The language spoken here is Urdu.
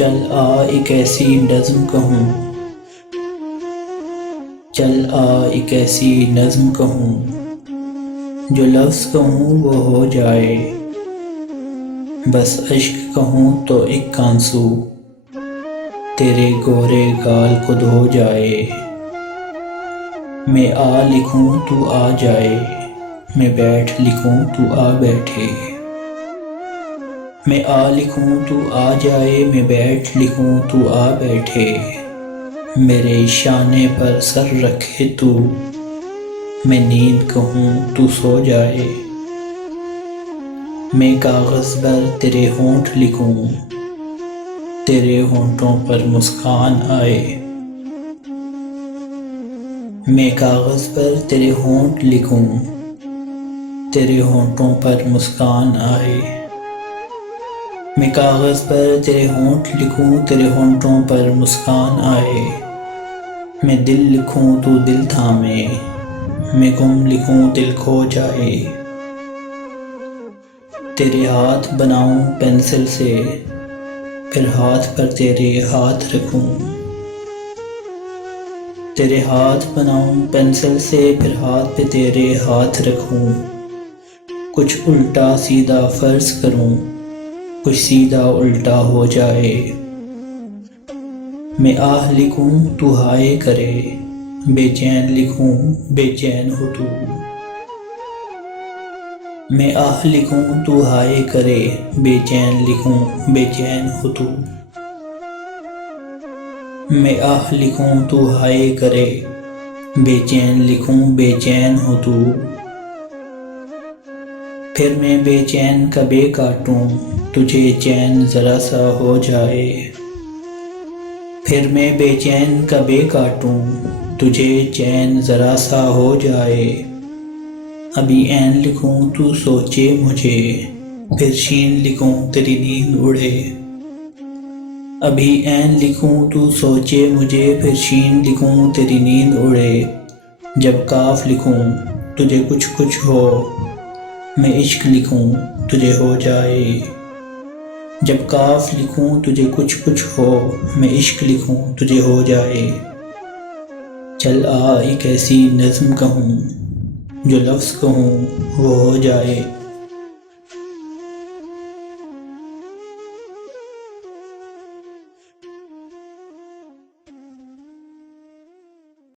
چل آ ایک ایسی نظم کہوں، چل آ ایک ایسی نظم کہوں، جو لفظ کہوں وہ ہو جائے، بس عشق کہوں تو ایک آنسو تیرے گورے گال کو دھو جائے۔ میں آ لکھوں تو آ جائے، میں بیٹھ لکھوں تو آ بیٹھے، میں آ لکھوں تو آ جائے، میں بیٹھ لکھوں تو آ بیٹھے، میرے شانے پر سر رکھے تو، میں نیند کہوں تو سو جائے۔ میں کاغذ پر تیرے ہونٹ لکھوں، تیرے ہونٹوں پر مسکان آئے، میں کاغذ پر تیرے ہونٹ لکھوں، تیرے ہونٹوں پر مسکان آئے، میں کاغذ پر تیرے ہونٹ لکھوں، تیرے ہونٹوں پر مسکان آئے، میں دل لکھوں تو دل تھامے، میں گم لکھوں دل کھو جائے، تیرے ہاتھ بناؤں پینسل سے، پھر ہاتھ پر تیرے ہاتھ رکھوں، تیرے ہاتھ بناؤں پینسل سے، پھر ہاتھ پہ تیرے ہاتھ رکھوں، کچھ الٹا سیدھا فرض کروں، کچھ سیدھا الٹا ہو جائے، میں آہ لکھوں تو ہائے کرے، بے چین لکھوں بے چین ہو تو، میں آہ لکھوں تو ہائے کرے، بے چین لکھوں بے چین ہو تو، میں آہ لکھوں تو ہائے کرے، بے چین لکھوں بے چین ہو تو، پھر میں بے چین کا بے کاٹوں، تجھے چین ذرا سا ہو جائے، پھر میں بے چین کا بے کاٹوں، تجھے چین ذرا سا ہو جائے، ابھی عین لکھوں تو سوچے مجھے، پھر شین لکھوں تیری نیند اڑے، ابھی عین لکھوں تو سوچے مجھے، پھر شین لکھوں تیری نیند اڑے، جب کاف لکھوں تجھے کچھ کچھ ہو، میں عشق لکھوں تجھے ہو جائے، جب کاف لکھوں تجھے کچھ کچھ ہو، میں عشق لکھوں تجھے ہو جائے، چل آ ایک ایسی نظم کہوں، جو لفظ کہوں وہ ہو جائے۔